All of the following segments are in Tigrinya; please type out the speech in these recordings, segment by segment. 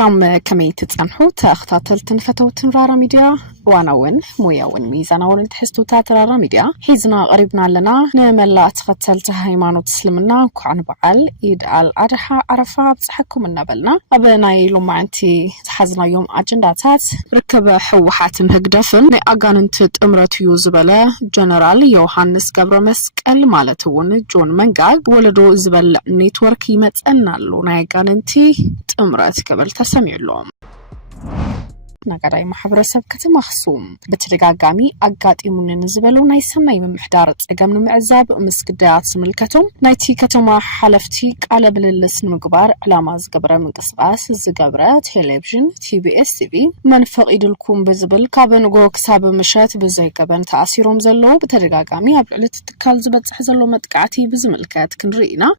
سلام كميت تصنحو تختاتلتن فتوتن رارا ميديا واناون موياون ميزاناون تحستو تاترارا ميديا حيزنا قريبنا لنا نملا تختلت هيمانو تسلمنا كوعن بعال يدعال عرحا عرفا بصحكم النبلنا أبناي لما انتي تحزنا يوم أجنداتات ركب حوحات هقدفن لأغاننت تأمرتيو زبالة جنرال يوحانس قبر مسكال مالتون جون منقاق ولدو زبال نيتورك يمتأنالو نايقاننتي تأمرت قبل تسميع لهم نقداي محبرسب كتم مخصوم بترقاقامي أقات إيمونين زبالو نايساناي من محدارت أقام نمعزاب مسكدات سملكتهم نايتي كتما حلفتي قالب للسن مقبار علامة زقبرة من قصقاس زقبرة تلفزيون TBS TV من فقيد الكون بزبل كابن قوك ساب مشات بزي كابن تأثيرهم زلو بترقاقامي أبعلت تكال زبط حزلو متقعتي بزملكات كنرينا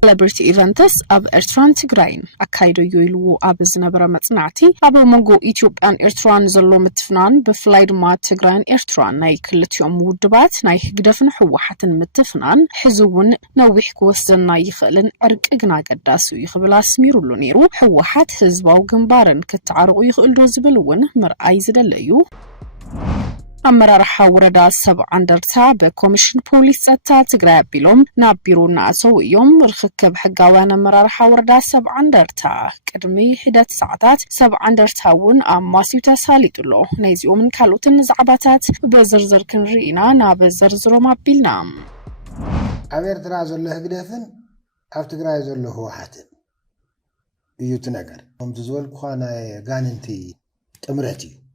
Celebrity Events ab Ertran Tigrayn አካይዶ ይሉ ab ዝነበረ መጽናዕቲ ab መንጎ ኢትዮጵያን ኤርትራን ዘሎ ምትፍናን በፍላይድ ማ ትግራይን ኤርትራን ናይ ክልቲኦም ውድባት ናይ ህግደፍን ሕወሓትን ምትፍናን ሕዝውን ነዊሕ ክወስደና ይኽእልን ዕርቅ ግና ገዳሱ ይኽብል አስሚሩሉ ነይሩ ሕወሓት ህዝባው ግንባርን ክትዓርቁ ይኽእልዶ ዝብልውን ምርአይ ዝደለዩ أمرار حوردا سب عندرتا بكوميشن بوليس أتا تقرأ بيلوم نابيرونا أسو يوم رخكب حقاوانا مرار حوردا سب عندرتا كرمي حدات ساعتات سب عندرتا ون أماسيو تساليدلو نيزيو من كالوتن زعباتات بزرزر كنرينا نابزرزرو ما بيلنام أبير ترازو الله قدفن أو تقرأ له هو حاتن يوتنقر هم تزول بخوانا غاننتي تمرتي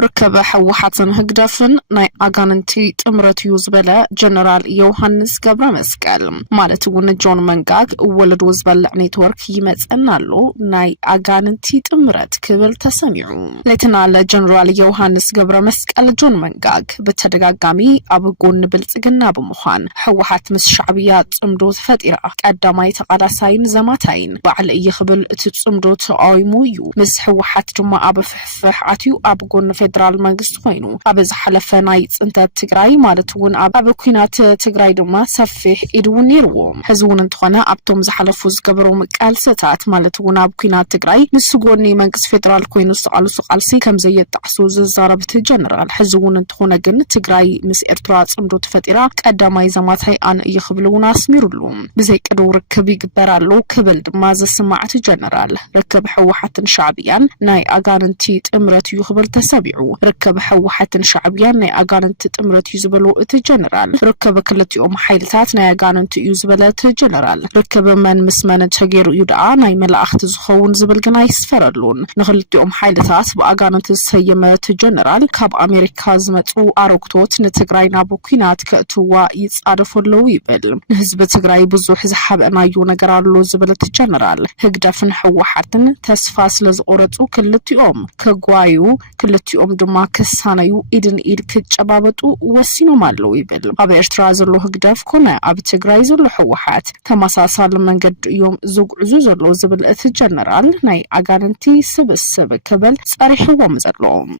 ركب حوحاتن هقدفن ناي أغاننتي تمرتيو زبالة جنرال يوحانس قبر مسكال مالتون جون منقاق ولدو زبالة نيتورك يمتأنالو ناي أغاننتي تمرت كبل تسميعو ليتنال جنرال يوحانس قبر مسكال جون منقاق بتدقاقامي أبقون بلتقنا بمخان حوحات مس شعبيات تمدو تفتيرا قداماي تقالاساين زماتاين وعلى يخبل تتمدو تقايمويو مس حوحات جمع أبفحفح عتيو أبقون فدرال منجست خوينو أبز حلفة نايت انت تقراي مالتون أب كوينات تقراي دوما سفح إدوون يروم حزون انتخونا أبتوم زحلفوز قبرو مقال ستات مالتون أب كوينات تقراي نسوغوني منجس فدرال كوينو سقالسي كم زي التحسوز الزاربة جنرال حزون انتخونا جن تقراي مس إرترات امدو تفتيرا قداماي زمات هاي آن يخبلونا سميرولوم بزي كدو ركبي قبرالو كبل دماز السماعة جنرال ركب حوحة شعبيان ناي أغاننتي تأمرت يخبل تسابيع ركب حوحة شعبيا ناي أغاننت تأمرت يزبلو جنرال ركب كلتيوم حيلتات ناي أغاننت يزبلت جنرال ركب من مسمن تغير يدعى ناي ملاخت زخون زبل جناي سفرلون نغلتيوم حيلتات بأغاننت السيمة جنرال كاب أمريكا زمتو أروكتوت نتقراي نابو كينات كأتوا يتصادفو اللو يبل نهزب تقراي بزوح زحب أنايو نقرالو زبلت جنرال هقدفن حوحة تسفاس لزغورتو كلتيوم كقوايو كلتيوم دما كسانيو إدن إيد كتشبابتو وسينو مالو يبل أب إرترا زلو هقدف كونا أب تقراي زلو حوحات تماساسا لمن قد يوم زوق عزو زلو زبل جنرال ناي أغاننتي سب كبل صاريحو ومزلوم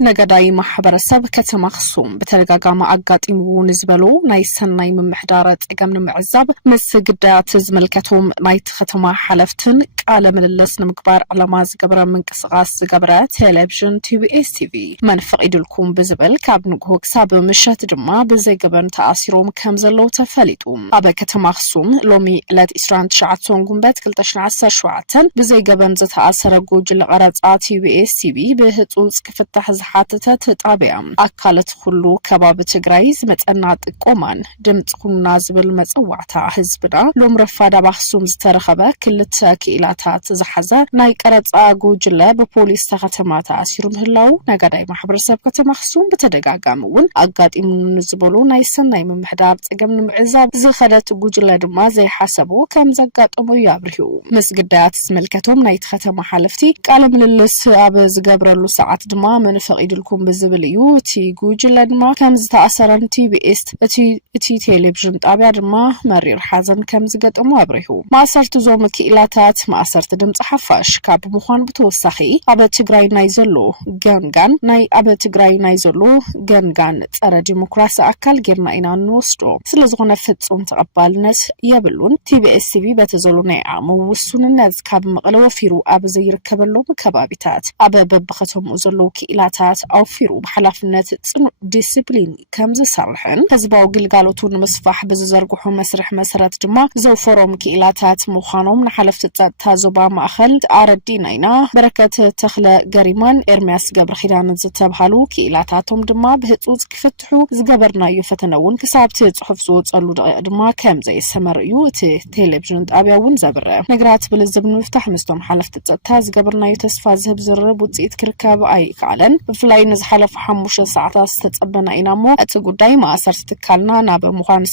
نقداي محبرسب كتم مخصوم بتلقاقام أقاطيمو نزبلو ناي سناي من محدارات أقام نمعزاب مس قدات زملكتهم ناي تختما حلفتن قال من اللسن مقبار على ماز قبرا من قصغاس قبرا تلفزيون TBS TV من فقيد الكون بزبل كابنقو كساب مشات دما بزي قبن تأثيروم كامزلو تفاليتوم أبا كتم مخصوم لومي إلات إسران تشعاتون قنبات كلتشن عسر شوعتن بزي قبن زتأثر قوج الغرات TBS TV بهتوز كفتح حاتتا تطابع أكالت خلو كباب تقرايز متأنات قومان دمت خلنا زبل متأوعتا حزبنا لوم رفادا بخصوم زترخبا كل التاكيلاتات زحزا ناي قرط آقو جلا ببوليس تختماتا أسيرم هلاو ناقاداي محبر سابقة مخصوم بتدقاقامون أقاد إمون نزبولو ناي سناي من محدار تقام نمعزاب زخدت قو جلا دما زي حسبو كام زقات أمو يابرهو مسقدات زملكتهم ناي تختما حالفتي قال من اللس أبز قبرلو ساعات دما من ፈቂድልኩም ብዝብል እዩ እቲ ጉጅለ ድማ ከም ዝተኣሰረን TBS እቲ ቴሌቪዥን ጣብያ ድማ መሪር ሓዘን ከም ዝገጠሙ አብሪሁ ማእሰርት ዞም ክኢላታት ማእሰርት ድምጽ ሓፋሽ ካብ ምዃን ብተወሳኺ ኣብ ትግራይ ናይ ዘሎ ገንጋን ጸረ ዲሞክራሲ ኣካል ጌርና ኢና ንወስዶ ስለዝኾነ ፍጹም ተቐባልነት የብሉን TBS TV በተዘሉ ናይ ዓሙ ውሱንነት ካብ መቐለ ወፊሩ ኣብ ዘይርከበሎም ከባቢታት ኣብ በብኸተምኡ ዘለው ክኢላታት ኣውፊሩ ብሓላፍነት ጽኑዕ ዲሲፕሊን ከም ዝሰርሕን ህዝባዊ ግልጋሎቱ ንምስፋሕ ብዝዘርግሑ መስርሕ መሰረት ድማ ዘውፈሮም ክኢላታት ምዃኖም ንሓለፍቲ ጸጥታ ዞባ ማእኸል ኣረዲና ኢና በረከት ተኽለ ገሪማን ኤርሚያስ ገብረ ኪዳን ዝተብሃሉ ክኢላታቶም ድማ ብህጹጽ ክፍትሑ ዝገበርናዮ ፈተነውን ክሳብቲ ጽሑፍ ዝወጸሉ ደቂቕ ድማ ከም ዘይሰመር እዩ እቲ ቴሌቪዥን ጣብያ እውን ዘብረ ነገራት ብልዝብ ንምፍታሕ ምስቶም ሓለፍቲ ጸጥታ ዝገበርናዮ ተስፋ ዝህብ ዝርብ ውጽኢት ክርከብ ኣይከኣለን ብፍላይ ንዝሓለፉ 5 ሰዓታት ዝተጸበና ኢና እሞ እቲ ጉዳይ ማእሰርት ትካልና ናብ ምዃን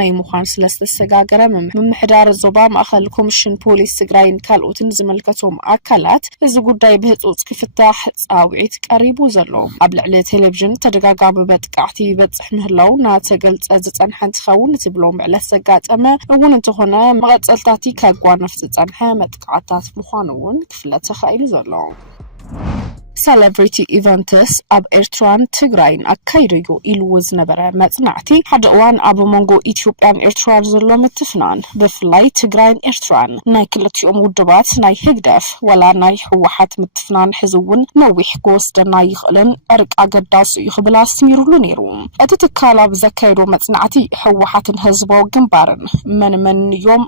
ናይ ምዃን ስለዝተሰጋገረ ምምሕዳር ዞባ ማእኸል ኮሚሽን ፖሊስ ትግራይን ካልኦትን ዝመልከቶም አካላት እዚ ጉዳይ ብህጹጽ ክፍታሕ ጻውዒት ቀሪቡ ዘሎ ኣብ ልዕሊ ቴሌቪዥን ተደጋጋሚ በጥቃዕቲ ይበጽሕ ምህላው ናተገልጸ ዝጸንሐ እንትኸውን ትብሎም ዕለት ዘጋጠመ እውን እንተኾነ መቐጸልታቲ ከጓነፍ ዝጸንሐ መጥቃዕታት ምዃኑ እውን ክፍለጥ ተኻኢሉ ዘሎ celebrity events ab Ertran Tigrayn akaydo ኢልዎ ዝነበረ መጽናዕቲ ሓደ እዋን ኣብ መንጎ ኢትዮጵያን ኤርትራን ዘሎ ምትፍናን ብፍላይ ትግራይን ኤርትራን ናይ ክልቲኦም ውድባት ናይ ህግደፍ ወላ ናይ ህወሓት ምትፍናን ሕዝውን ነዊሕ ክወስደና ይኽእልን ዕርቅ ኣገዳሲ እዩ ክብል ኣስሚሩሉ ነይሩ እቲ ትካል ኣብ ዘካየዶ መጽናዕቲ ህወሓትን ህዝባዊ ግንባርን መን እዮም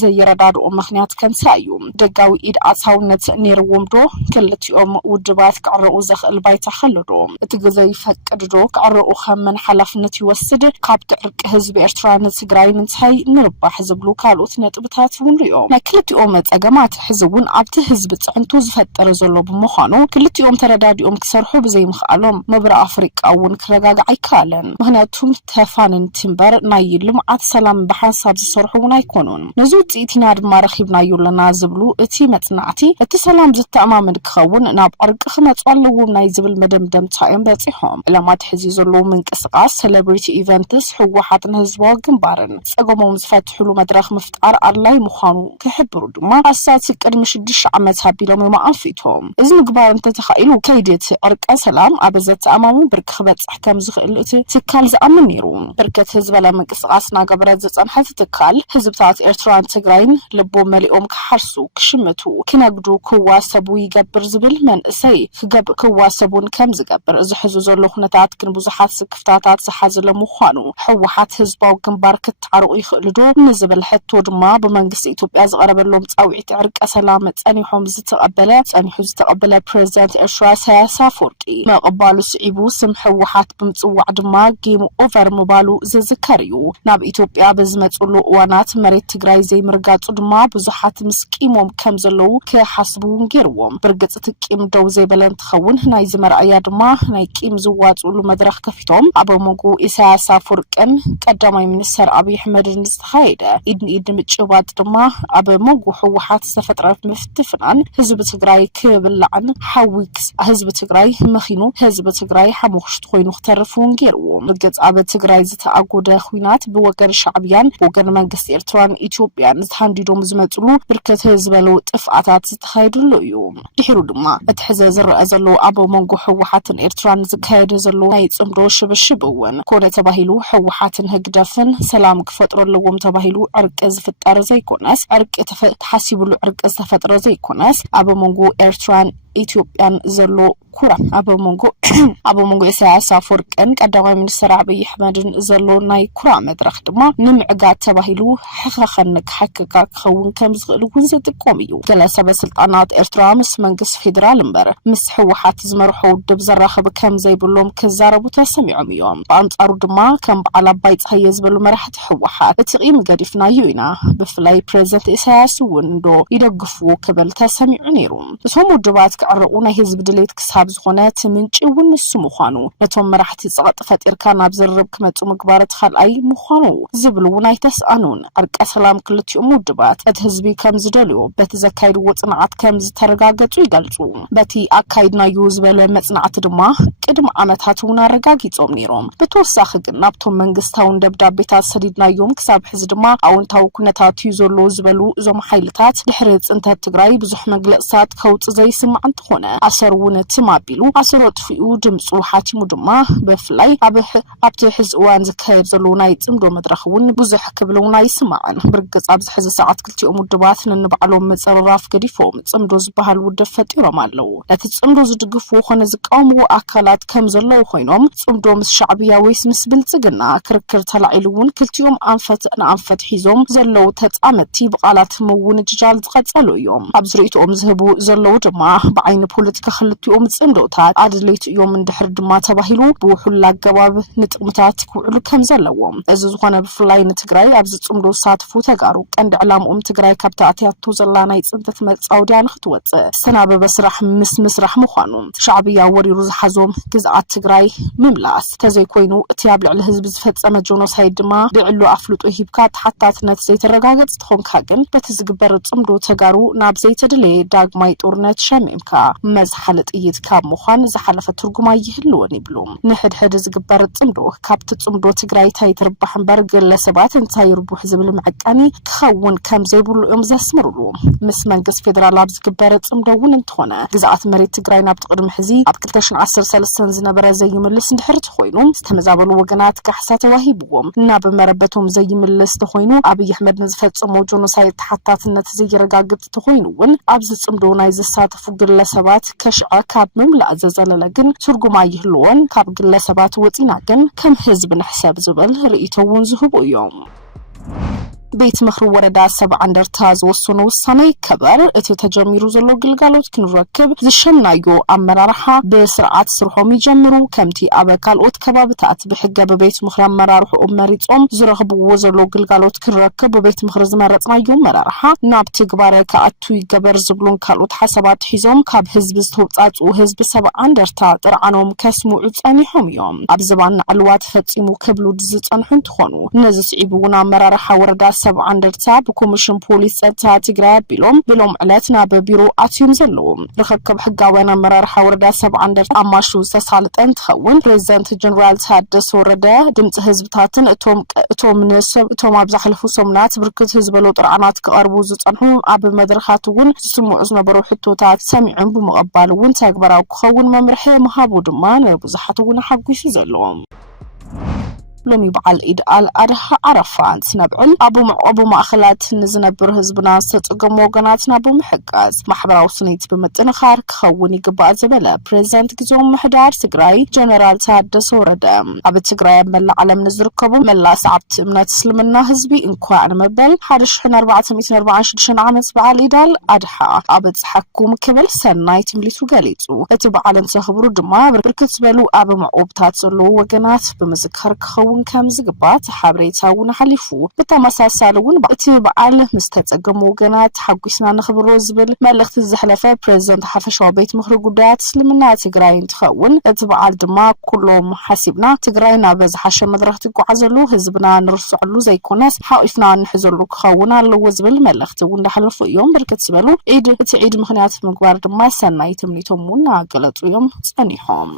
ዘይረዳድኡ ምኽንያት ከምሳዩ ደጋዊ ኢድ ኣሳውነት ነይርዎም ዶ ክልቲኦም ውድባት كعرق زخل بيت خلدو اتجزي فقددو كعرق خمن حلفنت يوسد كابت عرق حزب ኤርትራን ትግራይን እንታይ ንርባሕ ዝብሉ ካልኦት ነጥብታት ወንሪኦም ናይ ክልቲኦም ጸገማት ሕዝቡን ኣብቲ ህዝብ ጽዕንቱ ዝፈጠረ ዘሎ ብምዃኑ ክልቲኦም ተረዳዲኦም ክሰርሑ ብዘይምኽኣሎም መብራ ኣፍሪቃውን ክረጋግዕ ኣይከኣለን ምክንያቱም ተፋንን ቲምበር ናይ ልምዓት ሰላም ብሓሳብ ዝሰርሑን ኣይኮኑን ነዚ ውጽኢትና ድማ ረኺብናዮ ለና ዝብሉ እቲ መጽናዕቲ እቲ ሰላም ዝተኣማመን ክኸውን ናብ ዕርቅ ክመጽዋለዎም ናይ ዝብል መደምደምታዮም በጽሖም ዕላማት ሕዚ ዘለዎ ምንቅስቃስ ሴሌብሪቲ ኢቨንትስ ህወሓትን ህዝባዊ ግንባርን ጸገሞም ዝፈትሕሉ መድረኽ ምፍጣር ኣድላይ ምዃኑ ክሕብሩ ድማ ኣሳት ቅድሚ 6 ዓመት ሃቢሎም ማዓፊቶም እዚ ምግባር እንተተኻኢሉ ከይደት ዕርቀ ሰላም ኣብ ዘተኣማሙ ብርክ ክበጽሕ ከም ዝኽእል እቲ ትካል ዝኣምን ነይሩ ብርክት ህዝባዊ ምንቅስቃስ ናገበረት ዝጸንሐት ትካል ህዝብታት ኤርትራን ትግራይን ልቦም መሊኦም ክሓርሱ ክሽምቱ ክነግዱ ክዋሰቡ ይገብር ዝብል መንእሰይ ክዋሰቡን ከም ዝገብር እዚ ሕዙ ዘሎ ኩነታት ግን ብዙሓት ክፍታታት ዝሓዘለ ምዃኑ ህወሓት ህዝባዊ ግንባር ክትዓርቁ ይኽእሉ ዶ ንዝብል ሕቶ ድማ ብመንግስቲ ኢትዮጵያ ዝቀረበሎም ጻውዒት ዕርቀ ሰላም ጸኒሖም ዝተቀበለ ፕሬዝዳንት ኤርትራ ኢሳያስ አፈወርቂ መቕባሉ ስዒቡ ስም ህወሓት ብምጽዋዕ ድማ ጌም ኦቨር ምባሉ ዝዝከር እዩ ናብ ኢትዮጵያ ብዝመጽሉ እዋናት መሬት ትግራይ ዘይምርጋጹ ድማ ብዙሓት ምስቂሞም ከም ዘለው ክሓስቡን ገይርዎም ብርግጽ ትቂም ደው ዘይበለን ትኸውን ናይ ዝመርኣያ ድማ ናይ ቂም ዝዋጽሉ መድረኽ ከፊቶም ኣብ መንጎ ኢሳያስ አፈወርቅን ቀዳማይ ሚኒስትር አብይ አሕመድን ዝተኻየደ ኢድ ምጭባጥ ድማ ኣብ መንጎ ህወሓት ዝተፈጥረት ምፍትፍናን ህዝብ ትግራይ ክብላዕን ሓዊክስ ህዝብ ትግራይ መኺኑ ህዝብ ትግራይ ሓሙኽሽት ኮይኑ ክተርፉን ገይርዎም ብገጽ ኣብ ትግራይ ዝተኣጎደ ኩናት ብወገን ሻዕብያን ወገን መንግስቲ ኤርትራን ኢትዮጵያን ዝተሃንዲዶም ዝመጽሉ ብርክት ዝበሉ ጥፍኣታት ዝተኻየድሉ እዩ ድሕሩ ድማ እቲ ሕዘ ዝረአ ዘሎ ኣብ መንጎ ህወሓትን ኤርትራን ዝካየደ ዘሎ ናይ ጽምዶ ሽብሽብ እውን ኮነ ተባሂሉ ህወሓትን ህግደፍን ሰላም ክፈጥረለዎም ተባሂሉ ዕርቅ ዝፍጠር ዘይኮነስ ዕርቅ ተሓሲብሉ ዕርቅ ዝተፈጥረ ዘይኮነስ ኣብ መንጎ ኤርትራን ኢትዮጵያን ዘሎ ኩራ ኣብ መንጎ ኢሳያስ አፈወርቅን ቀዳማይ ሚኒስትር አብይ አሕመድን ዘሎ ናይ ኩራ መድረኽ ድማ ንምዕጋት ተባሂሉ ሕኸኸን ክሓክካ ክኸውን ከም ዝኽእል እውን ዝጥቆም እዩ ገለ ሰበስልጣናት ኤርትራ ምስ መንግስቲ ፌደራል እምበር ምስ ህወሓት ዝመርሑ ውድብ ዘራኽብ ከም ዘይብሎም ክዛረቡ ተሰሚዖም እዮም በአንጻሩ ድማ ከም በዓል ኣባይ ፀሃየ ዝበሉ መራሕቲ ህወሓት እቲ ቂም ገዲፍናዮ ኢና ብፍላይ ፕሬዝዳንት ኢሳያስ እውን ዶ ይደግፍዎ ክብል ተሰሚዑ ነይሩ እቶም ውድባት ዝዕርቁ ናይ ህዝቢ ድሌት ክሳብ ዝኾነ ትምንጭ እውን ንሱ ምዃኑ ነቶም መራሕቲ ፀቕጥ ፈጢርካ ናብ ዝርብ ክመፁ ምግባር እቲ ካልኣይ ምዃኑ ዝብሉ እውን ኣይተስኣኑን ዕርቀ ሰላም ክልቲኦም ውድባት እቲ ህዝቢ ከም ዝደልዮ በቲ ዘካይድዎ ፅንዓት ከም ዝተረጋገፁ ይገልጹ በቲ ኣካይድናዩ ዝበለ መጽናዕቲ ድማ ቅድሚ ዓመታት እውን ኣረጋጊጾም ነይሮም ብተወሳኺ ግን ናብቶም መንግስታውን ደብዳቤታት ሰዲድናዮም ክሳብ ሕዚ ድማ ኣወንታዊ ኩነታት እዩ ዘሎ ዝበሉ እዞም ሓይልታት ድሕሪ ፅንተት ትግራይ ብዙሕ መግለጽታት ከውፅእ ዘይስማዕ እንትኾነ ኣሰር እውን ትማቢሉ ኣሰር ጥፊኡ ድምፁ ሓቲሙ ድማ ብፍላይ ኣብቲ ሕዚ እዋን ዝካየድ ዘሎ ናይ ፅምዶ መድረኽ እውን ብዙሕ ክብል እውን ኣይስማዕን ብርግፅ ኣብዚ ሕዚ ሰዓት ክልቲኦም ውድባት ነንባዕሎም መፀረራፍ ገዲፎም ፅምዶ ዝበሃል ውድብ ፈጢሮም ኣለዉ ነቲ ፅምዶ ዝድግፍዎ ኮነ ዝቃወምዎ ኣካላት ከም ዘለዉ ኮይኖም ፅምዶ ምስ ሻዕብያ ወይስ ምስ ብልፅግና ክርክር ተላዒሉ እውን ክልቲኦም ኣንፈት ንኣንፈት ሒዞም ዘለዉ ተፃመቲ ብቃላት ምውንጅጃል ዝቐፀሉ እዮም ኣብ ዝርእትኦም ዝህቡ ዘለዉ ድማ ብዓይኒ ፖለቲካ ክልቲኦም ፅምዶታት ኣድለይቲ እዮም እንድሕር ድማ ተባሂሉ ብውሑል ኣገባብ ንጥቅምታት ክውዕሉ ከም ዘለዎም እዚ ዝኾነ ብፍላይ ንትግራይ ኣብዚ ፅምዶ ዝሳተፉ ተጋሩ ቀንዲ ዕላምኦም ትግራይ ካብቲ ኣትያቱ ዘላ ናይ ፅንተት መፃወድያ ንኽትወፅእ ዝተናበበ ስራሕ ምስራሕ ምዃኑ ሻዕብያ ወሪሩ ዝሓዞም ግዝኣት ትግራይ ምምላስ ተዘይኮይኑ እቲ ኣብ ልዕሊ ህዝቢ ዝፈፀመ ጆኖሳይድ ድማ ብዕሉ ኣፍልጦ ሂብካ ተሓታትነት ዘይተረጋገፅ ትኾንካ ግን በቲ ዝግበር ፅምዶ ተጋሩ ናብ ዘይተደለየ ዳግማይ ጦርነት ሸሚምካ መዝሓለ ጥይት ካብ ምዃን ዝሓለፈ ትርጉማ ይህልዎን ይብሎም ንሕድሕድ ዝግበር ፅምዶ ካብቲ ፅምዶ ትግራይ ታይትርባሕ እምበር ግለሰባት እንታይ ይርቡሕ ዝብል መዐቃኒ ክኸውን ከም ዘይብሉ እዮም ዘስምርሉ ምስ መንግስት ፌደራል ኣብ ዝግበር ፅምዶ እውን እንትኾነ ግዝኣት መሬት ትግራይ ናብ ቅድሚ ሕዚ ኣብ 2013 ዝነበረ ዘይምልስ እንድሕር ተኾይኑ ዝተመዛበሉ ወገናት ካሕሳ ተዋሂብዎም እና በመረበቶም ዘይምልስ ተኾይኑ ኣብይ ኣሕመድ ንዝፈፀሞ ጆኖሳይድ ተሓታትነት ዘይረጋግጥ ተኾይኑ እውን ኣብዚ ፅምዶ ናይ ዝሳተፉ ግለሰባት ከሽዐ ካብ ምምላእ ዘዘለለ ግን ትርጉማ ይህልዎን ካብ ግለሰባት ወፂና ግን ከም ህዝቢ ንሕሰብ ዝብል ርእይቶ እውን ዝህቡ እዮም ቤት ምክሪ ወረዳ ሰብዓ እንደርታ ዝወሰኑ ውሳነ ይከበር እቲ ተጀሚሩ ዘሎ ግልጋሎት ክንረክብ ዝሸናዮ ኣመራርሓ ብስርዓት ስርሖም ይጀምሩ ከምቲ ኣብ ካልኦት ከባቢታት ብሕገ በቤት ምክሪ ኣመራርሕኦም መሪፆም ዝረኽብዎ ዘሎ ግልጋሎት ክንረክብ በቤት ምክሪ ዝመረፅናዮ ኣመራርሓ ናብ ትግባር ከኣቱ ይገበር ዝብሉን ካልኦት ሓሳባት ሒዞም ካብ ህዝቢ ዝተውፃፅኡ ህዝቢ ሰብዓ እንደርታ ጥርዓኖም ከስምዑ ፀኒሖም እዮም ኣብ ዝባን ዕልዋ ተፈፂሙ ክብሉ ዝፀንሑ እንትኾኑ ነዚ ስዒቡ እውን ኣመራርሓ ወረዳ ሰብዓ እንደርታ ብኮሚሽን ፖሊስ ፀጥታ ትግራይ ብሎም ዕለት ናብ ቢሮ ኣትዮም ዘለዉ ርክክብ ሕጋውያን ኣመራርሓ ወረዳ ሰብዓ እንደርታ ኣማሹ ዝተሳለጠ እንትኸውን ፕሬዚደንት ጀነራል ታደሰ ወረደ ድምፂ ህዝብታትን እቶም ኣብ ዝሓለፉ ሰሙናት ብርክት ዝበሉ ጥርዓናት ክቐርቡ ዝፀንሑ ኣብ መድረኻት እውን ዝስምዑ ዝነበሩ ሕቶታት ሰሚዖም ብምቕባል እውን ተግባራዊ ክኸውን መምርሒ ምሃቡ ድማ ንብዙሓት እውን ሓጒሱ ዘለዎም ሎሚ በዓል ኢድ አልአድሃ ዓረፋን ስነብዕል አቡ ማእኸላት ንዝነብር ህዝብና ዝተፀገሙ ወገናትና ብምሕጋዝ ማሕበራዊ ስኒት ብምጥንኻር ክኸውን ይግባእ ዝበለ ፕሬዚደንት ጊዜኦም ምሕዳር ትግራይ ጀነራል ታደሰ ወረደ ኣብ ትግራይ መላ ዓለም ንዝርከቡ መላስ ዓብቲ እምነት እስልምና ህዝቢ እንኳዕ ንመበል 1446 ዓመት በዓል ኢድ አልአድሃ ኣብ ጽሓኩም ክብል ሰናይ ትምሊሱ ገሊጹ እቲ በዓል እንተኽብሩ ድማ ብርክት ዝበሉ ኣብ ማዕቆብታት ዘለዉ ወገናት ብምዝካር ክኸውን ከም ዝግባት ሓበሬታውን ሓሊፉ ብተመሳሳሊ እውን እቲ በዓል ምስ ተፀገሙ ወገናት ሓጒስና ንኽብሮ ዝብል መልእኽቲ ዘሕለፈ ፕሬዚደንት ሓፈሻዊ ቤት ምክሪ ጉዳያት እስልምና ትግራይ እንትኸውን እቲ በዓል ድማ ኩሎም ሓሲብና ትግራይ ናብ ዝሓሸ መድረኽ ትጓዓዘሉ ህዝብና ንርስዐሉ ዘይኮነስ ሓቂፍና ንሕዘሉ ክኸውን ኣለዎ ዝብል መልእኽቲ እውን እንዳሕለፉ እዮም ብርክት ዝበሉ እቲ ዒድ ምክንያት ምግባር ድማ ሰናይ ትምኒቶም እውን ገለጹ እዮም ፀኒሖም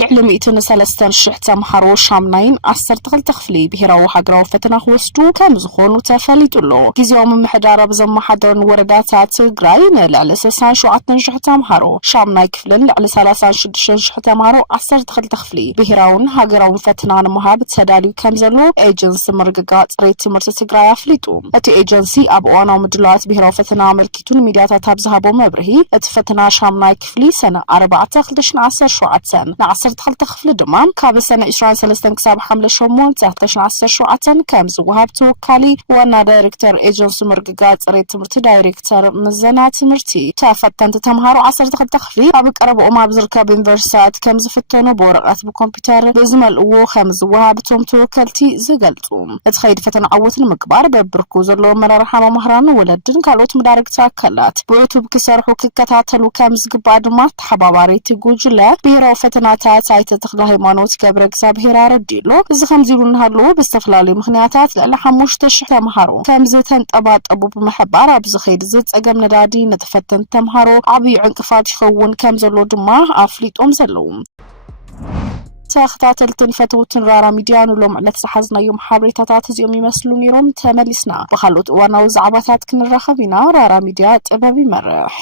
ልዕሊ 103,000 ተምሃሮ ሻምናይን 12 ክፍሊ ብሄራዊ ሃገራዊ ፈተና ክወስዱ ከም ዝኾኑ ተፈሊጡሎ ጊዜያዊ ምምሕዳር ኣብ ዘመሓደርን ወረዳታት ትግራይ ንልዕሊ 67,000 ተምሃሮ ሻምናይ ክፍልን ልዕሊ 36,000 ተምሃሮ 12 ክፍሊ ብሄራውን ሃገራውን ፈተና ንምሃብ ተዳልዩ ከም ዘሎ ኤጀንሲ ምርግጋፅ ፅሬት ትምህርቲ ትግራይ ኣፍሊጡ እቲ ኤጀንሲ ኣብ እዋናዊ ምድላዋት ብሄራዊ ፈተና ኣመልኪቱን ሚድያታት ኣብ ዝሃቦ መብርሂ እቲ ፈተና ሻምናይ ክፍሊ ሰነ 4/2017 12 خفل دما كاب سنة 23 كساب حملة شمون 1917 كم زوهاب توكالي وانا دايركتور ايجنس مرققات ريت تمرتي دايركتور مزنات تمرتي تافتنت تمهارو 12 خفلي ابك قربو ما بزركا بينفرسات كم زفتونو بورقات بكمبيوتر بزمل او خم زوهاب توم توكلتي زغلطو اتخيد فتن عوت المكبار ببركو زلو مرارحه مهران ولدن كالوت مدارك تاكلات بيوتيوب كسرحو ككتاتلو كم زغبا دما تحباباري تجوجله بيرو فتناتات سايت تخله هيمانوت كبر እግዚአብሔር አረዲሎ እዚ ከምዚሉን ሃሎ በስተፍላሊ ምክንያታት ለ5 ተምሃሮ ከምዘ ተንጠባጠቡ በመሐባር አብዝ ኸይድ ዝጸገም ነዳዲ ነተፈተን ተምሃሮ አብይ ዕንቅፋት ይኸውን ከምዘሎ ድማ አፍሊጦም ዘለው ተኸታተልትን ፈተውትን ራራ ሚዲያ ንሎም ዕለት ዝሓዝናዮም ሓበሬታታት እዚኦም ይመስሉ ነይሮም ተመሊስና በኻልኦት ዋናው ዛዕባታት ክንራኸብ ኢና ራራ ሚዲያ ጥበብ ይመርሕ